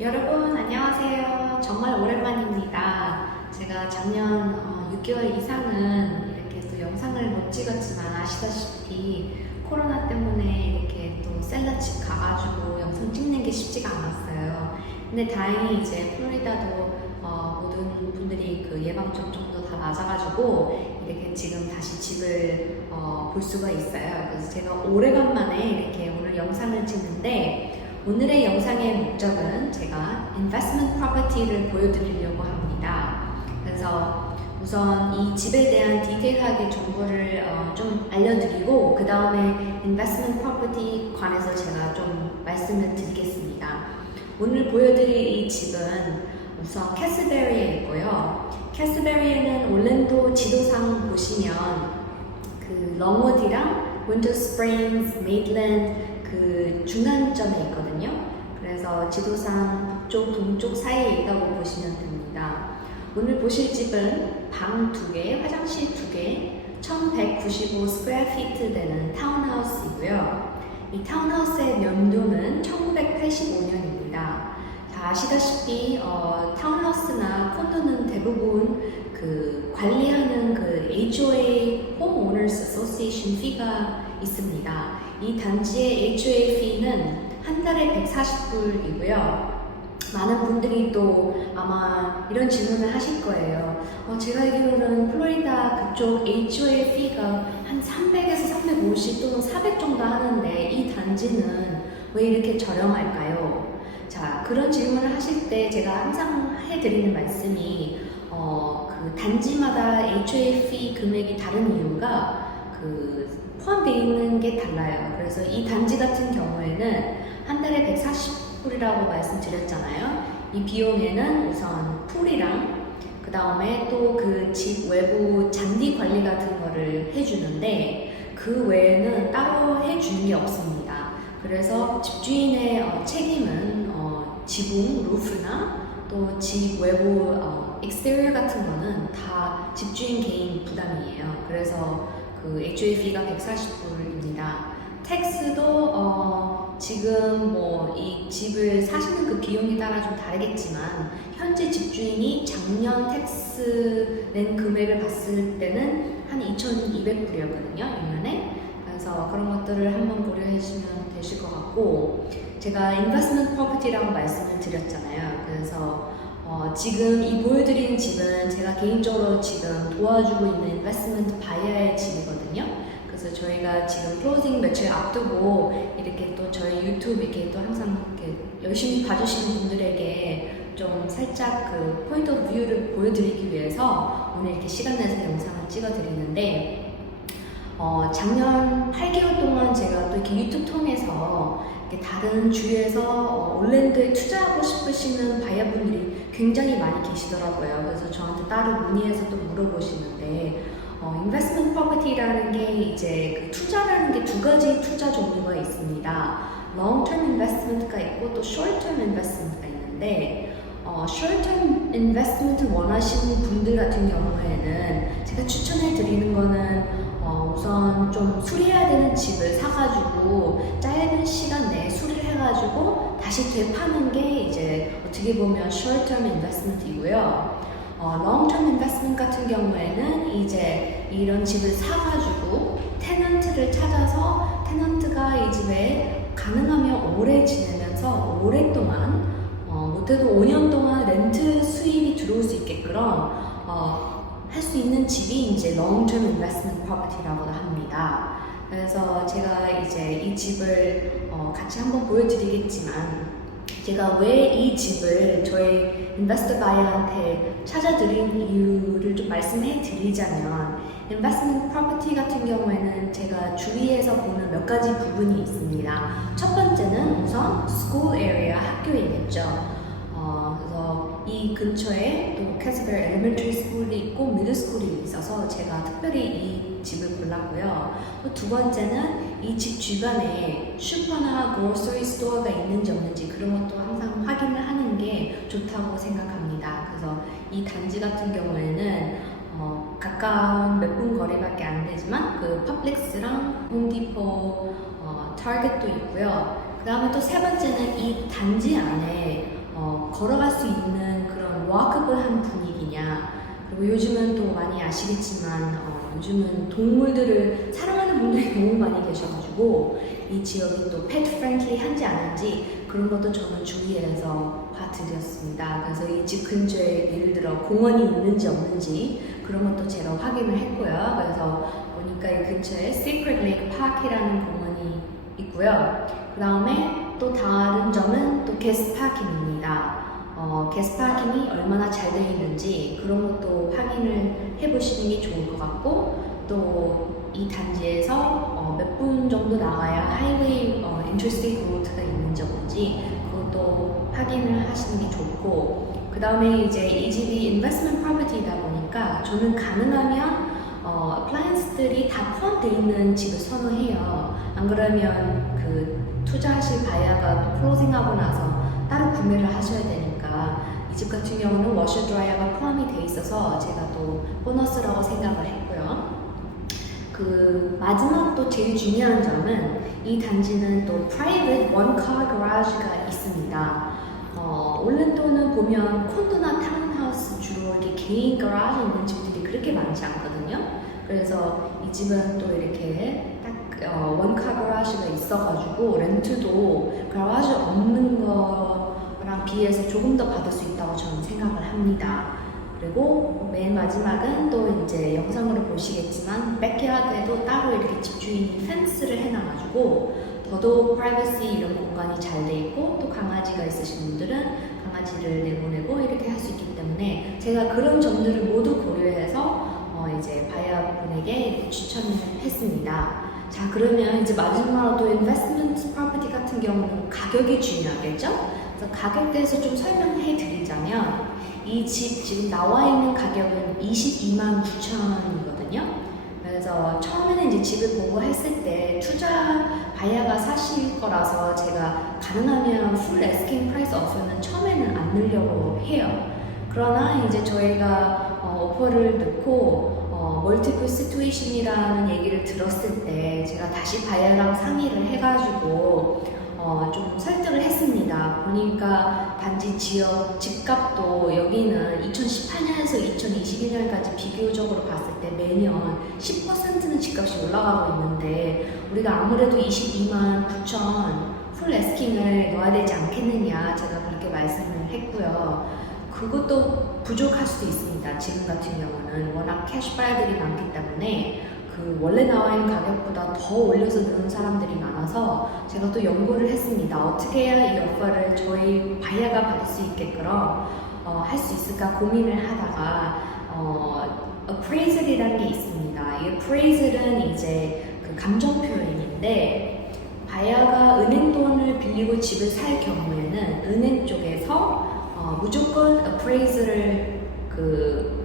여러분 안녕하세요. 정말 오랜만입니다. 제가 작년 6개월 이상은 이렇게 또 영상을 못 찍었지만 아시다시피 코로나 때문에 이렇게 또 셀러집 가가지고 영상 찍는 게 쉽지가 않았어요. 근데 다행히 이제 플로리다도 모든 분들이 그 예방접종도 다 맞아가지고 이렇게 지금 다시 집을 볼 수가 있어요. 그래서 제가 오래간만에 이렇게 오늘 영상을 찍는데 오늘의 영상의 목적은 제가 investment property를 보여드리려고 합니다. 그래서 우선 이 집에 대한 디테일하게 정보를 좀 알려드리고 그 다음에 investment property 관해서 제가 좀 말씀을 드리겠습니다. 오늘 보여드릴 이 집은 우선 캐슬베리에 있고요. 캐슬베리에는 올랜도 지도상 보시면 그 롱우드랑 윈터 스프링스, 메이드랜드 그 중간점에 있거든요. 그래서 지도상 북쪽, 동쪽 사이에 있다고 보시면 됩니다. 오늘 보실 집은 방 2개, 화장실 2개, 1195 스퀘어 피트 되는 타운하우스이고요. 이 타운하우스의 연도는 1985년입니다. 자, 아시다시피 타운하우스나 콘도는 대부분 그 관리하는 그 HOA Homeowners Association fee가 있습니다. 이 단지의 HOA fee는 한 달에 140불이고요. 많은 분들이 또 아마 이런 질문을 하실 거예요. 제가 알기로는 플로리다 그쪽 HOA fee가 한 300에서 350 또는 400 정도 하는데 이 단지는 왜 이렇게 저렴할까요? 자, 그런 질문을 하실 때 제가 항상 해드리는 말씀이 그 단지마다 HOA fee 금액이 다른 이유가 포함되어 있는 게 달라요. 그래서 이 단지 같은 경우에는 한 달에 140불이라고 말씀드렸잖아요. 이 비용에는 우선 풀이랑 그 다음에 또 그 집 외부 잔디 관리 같은 거를 해주는데 그 외에는 따로 해주는 게 없습니다. 그래서 집주인의 책임은 지붕, 루프나 또 집 외부 exterior 같은 거는 다 집주인 개인 부담이에요. 그래서 그 HOA fee가 140불입니다. 텍스도 지금 뭐 이 집을 사시는 그 비용에 따라 좀 다르겠지만 현재 집주인이 작년 텍스 낸 금액을 봤을 때는 한 2,200불이었거든요, 1년에. 그래서 그런 것들을 한번 고려해 주시면 되실 것 같고, 제가 investment property라고 말씀을 드렸잖아요. 그래서 지금 이 보여드리는 집은 제가 개인적으로 지금 도와주고 있는 인베스트먼트 바이어의 집이거든요. 그래서 저희가 지금 클로징 며칠 앞두고 이렇게 또 저희 유튜브 이렇게 또 항상 이렇게 열심히 봐주시는 분들에게 좀 살짝 그 포인트 오브 뷰를 보여드리기 위해서 오늘 이렇게 시간 내서 영상을 찍어드리는데 작년 8개월 동안 제가 또 이렇게 유튜브 통해서 다른 주에서 올랜도에 투자하고 싶으시는 바이어분들이 굉장히 많이 계시더라고요. 그래서 저한테 따로 문의해서 또 물어보시는데 investment property라는 게 이제 그 투자라는 게 두 가지 투자 종류가 있습니다. long-term investment가 있고 또 short-term investment가 있는데 short-term investment 원하시는 분들 같은 경우에는 제가 추천해 드리는 거는 우선 좀 수리해야 되는 집을 사가지고 짧은 시간 내에 수리를 해가지고 다시 되파는 게 이제 어떻게 보면 short-term investment이고요. long-term investment 같은 경우에는 이제 이런 집을 사가지고 테넌트를 찾아서 테넌트가 이 집에 가능하면 오래 지내면서 오랫동안 못해도 5년 동안 렌트 수입이 들어올 수 있게끔 할 수 있는 집이 이제 long-term investment property라고 합니다. 그래서 제가 이제 이 집을 같이 한번 보여드리겠지만 제가 왜 이 집을 저희 인베스터 바이어한테 찾아드린 이유를 좀 말씀해 드리자면 investment property 같은 경우에는 제가 주위에서 보는 몇 가지 부분이 있습니다. 첫 번째는 우선 school area 학교이겠죠. 그래서 이 근처에 또 캐슬베리 엘리멘터리 스쿨이 있고 미들 스쿨이 있어서 제가 특별히 이 집을 골랐고요. 또 두 번째는 이 집 주변에 슈퍼나 그로서리 스토어가 있는지 없는지 그런 것도 항상 확인을 하는 게 좋다고 생각합니다. 그래서 이 단지 같은 경우에는 가까운 몇 분 거리밖에 안 되지만 그 publix랑 홈디포, 타겟도 있고요. 그 다음에 또 세 번째는 이 단지 안에 걸어갈 수 있는 그런 워커블한 분위기냐. 그리고 요즘은 또 많이 아시겠지만 요즘은 동물들을 사랑하는 분들이 너무 많이 계셔가지고 이 지역이 또 펫 프렌들리한지 아닌지 그런 것도 저는 주의해서 봐드렸습니다. 그래서 이 집 근처에 예를 들어 공원이 있는지 없는지 그런 것도 제가 확인을 했고요. 그래서 보니까 이 근처에 Secret Lake Park이라는 공원이 있고요. 그 다음에 또 다른 점은 또 게스트 파킹입니다. 게스트 파킹이 얼마나 잘 되어 있는지 그런 것도 확인을 해보시는 게 좋을 것 같고 또 이 단지에서 몇 분 정도 나가야 하이웨이 인터스테이트 로드가 있는지 없는지 그것도 확인을 하시는 게 좋고 그 다음에 이제 이 집이 인베스트먼트 프로퍼티이다 보니까 저는 가능하면 어플라이언스들이 다 포함되어 있는 집을 선호해요. 안 그러면 그 투자하실 바이어가 클로징하고 나서 따로 구매를 하셔야 되니까 이 집 같은 경우는 워셔 드라이어가 포함이 돼 있어서 제가 또 보너스라고 생각을 했고요. 그 마지막 또 제일 중요한 점은 이 단지는 또 private one car garage가 있습니다. 올랜도는 보면 콘도나 타운하우스 주로 이렇게 개인 가라지 있는 집들이 그렇게 많지 않거든요. 그래서 이 집은 또 이렇게 딱 원카 가라지가 있어가지고 렌트도 가라지 없는 거랑 비해서 조금 더 받을 수 있다고 저는 생각을 합니다. 그리고 맨 마지막은 또 이제 영상으로 보시겠지만 백야드에도 따로 이렇게 집주인이 펜스를 해놔가지고 더더욱 프라이버시 이런 공간이 잘 돼 있고 또 강아지가 있으신 분들은 강아지를 내보내고 이렇게 할 수 있기 때문에 제가 그런 점들을 모두 고려해서 이제 바이어분에게 이렇게 추천을 했습니다. 자 그러면 이제 마지막으로 또 인베스트먼트 프로퍼티 같은 경우는 가격이 중요하겠죠? 그래서 가격대에서 좀 설명해 드리자면 이 집 지금 나와 있는 가격은 22만 9천원이거든요. 그래서 처음에는 이제 집을 보고 했을 때 투자 바이어가 사실 거라서 제가 가능하면 풀 에스킹 프라이스 오퍼는 처음에는 안 넣으려고 해요. 그러나 이제 저희가 오퍼를 넣고 멀티플 시투에이션이라는 얘기를 들었을 때 제가 다시 바이어랑 상의를 해가지고 좀 설득을 했습니다. 보니까 단지 지역 집값도 여기는 2018년에서 2021년까지 비교적으로 봤을 때 매년 10%는 집값이 올라가고 있는데 우리가 아무래도 22만 9천 풀 에스킹을 넣어야 되지 않겠느냐 제가 그렇게 말씀을 했고요. 그것도 부족할 수도 있습니다. 지금 같은 경우는 워낙 캐시바이어들이 많기 때문에 그 원래 나와 있는 가격보다 더 올려서 넣는 사람들이 많아서 제가 또 연구를 했습니다. 어떻게 해야 이 오퍼를 저희 바이어가 받을 수 있게끔 할 수 있을까 고민을 하다가 appraisal이라는 게 있습니다. 이 appraisal은 이제 그 감정 표현인데 바이어가 은행 돈을 빌리고 집을 살 경우에는 은행 쪽에서 무조건 appraisal을 그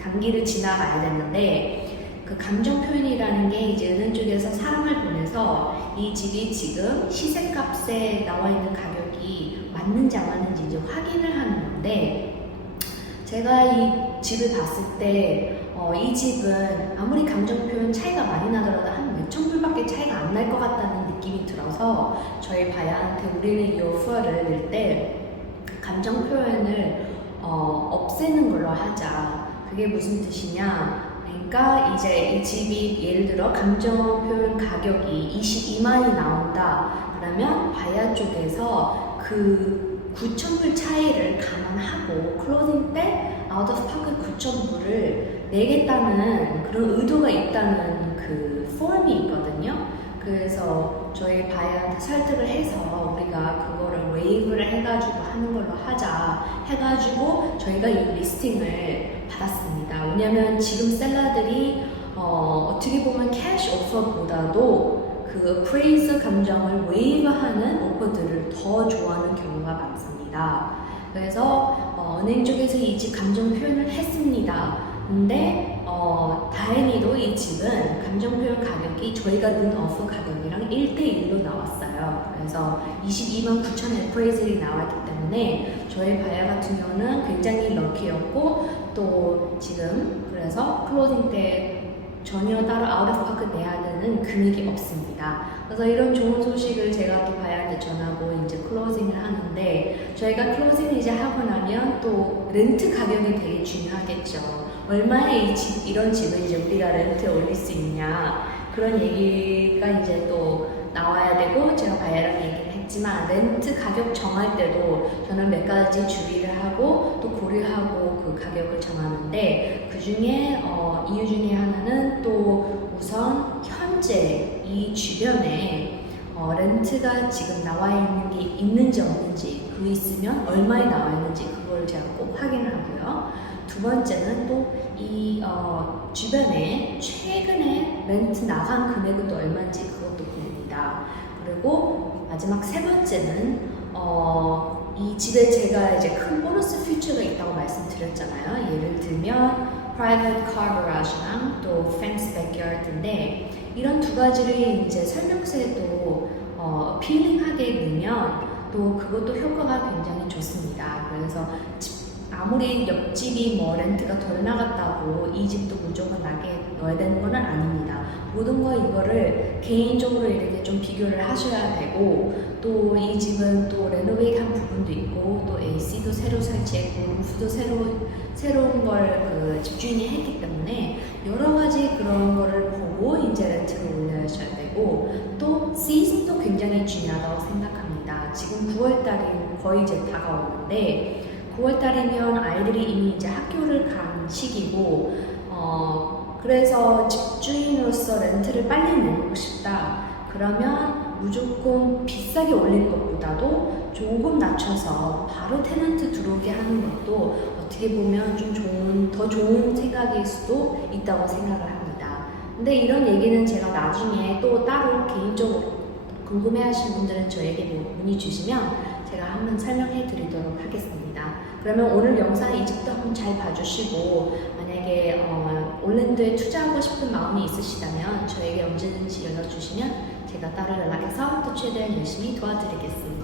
단기를 지나가야 되는데 그 감정 표현이라는 게 이제 은행 쪽에서 사람을 보내서 이 집이 지금 시세값에 나와 있는 가격이 맞는지 안 맞는지 이제 확인을 하는 건데 제가 이 집을 봤을 때 이 집은 아무리 감정 표현 차이가 많이 나더라도 한 몇천 불밖에 차이가 안 날 것 같다는 느낌이 들어서 저희 바이어한테 우리는 이 오퍼를 낼 때 감정 표현을 없애는 걸로 하자. 그게 무슨 뜻이냐? 그러니까 이제 이 집이 예를 들어 감정 표현 가격이 22만이 나온다. 그러면 바이어 쪽에서 그 9,000불 차이를 감안하고 클로징 때 아웃 오브 파크 9,000불을 내겠다는 그런 의도가 있다는 그 폼이 있거든요. 그래서 저희 바이어한테 설득을 해서 우리가 그거를 웨이브를 해가지고 하는 걸로 하자 해가지고 저희가 이 리스팅을 받았습니다. 왜냐면 지금 셀러들이 어떻게 보면 캐시 오퍼보다도 그 appraisal 감정을 웨이브하는 오퍼들을 더 좋아하는 경우가 많습니다. 그래서 은행 쪽에서 이 집 감정 표현을 했습니다. 근데 다행히도 이 집은 감정 표현 가격이 저희가 넣은 오퍼 가격이랑 1대1로 나왔어요. 그래서 22만 9천 appraisal이 나왔기 때문에 저희 바이어 같은 경우는 굉장히 럭키였고 또 지금 그래서 클로징 때 전혀 따로 아웃 오브 파크 내야 되는 금액이 없습니다. 그래서 이런 좋은 소식을 제가 또 바이한테 전하고 이제 클로징을 하는데, 저희가 클로징을 이제 하고 나면 또 렌트 가격이 되게 중요하겠죠. 얼마에 이런 집을 이제 우리가 렌트에 올릴 수 있냐, 그런 얘기가 이제 또 나와야 되고, 제가 바이랑 얘기를 했지만 렌트 가격 정할 때도 저는 몇 가지 주의를 하고 또 고려하고 그 가격을 정하는데, 그 중에 이유 중에 하나는 또 우선 현재 이 주변에 렌트가 지금 나와 있는 게 있는지 없는지, 그 있으면 얼마에 나와 있는지 그걸 제가 꼭 확인을 하고요. 두 번째는 또 이 주변에 최근에 렌트 나간 금액은 또 얼마인지 그것도 봅니다. 그리고 마지막 세 번째는 이 집에 제가 이제 큰 보너스 퓨처가 있다고 말씀드렸잖아요. 예를 들면 private car garage랑 또 fence backyard인데, 이런 두 가지를 이제 설명서에도 appealing하게 넣으면 또 그것도 효과가 굉장히 좋습니다. 그래서 아무리 옆집이 뭐 렌트가 덜 나갔다고 이 집도 무조건 나게 넣어야 되는 건 아닙니다. 모든 거 이거를 개인적으로 이렇게 좀 비교를 하셔야 되고, 또 이 집은 또 레노베이트한 부분도 있고, 또 AC도 새로 설치했고, 루프도 새로운 걸 그 집주인이 했기 때문에 여러 가지 그런 거를 보고 이제 렌트를 올려셔야 되고, 또 시즌도 굉장히 중요하다고 생각합니다. 지금 9월달이 거의 이제 다가오는데, 9월달이면 아이들이 이미 이제 학교를 간 시기고, 그래서 집주인으로서 렌트를 빨리 내고 싶다. 그러면 무조건 비싸게 올리는 것보다도 조금 낮춰서 바로 테넌트 들어오게 하는 것도 어떻게 보면 좀 더 좋은 생각일 수도 있다고 생각을 합니다. 근데 이런 얘기는 제가 나중에 또 따로 개인적으로 궁금해하시는 분들은 저에게 문의 주시면 제가 한번 설명해 드리도록 하겠습니다. 그러면 오늘 영상 이 집도 한번 잘 봐주시고, 만약에 올랜도에 투자하고 싶은 마음이 있으시다면 저에게 언제든지 연락 주시면 제가 따로 연락해서 또 최대한 열심히 도와드리겠습니다.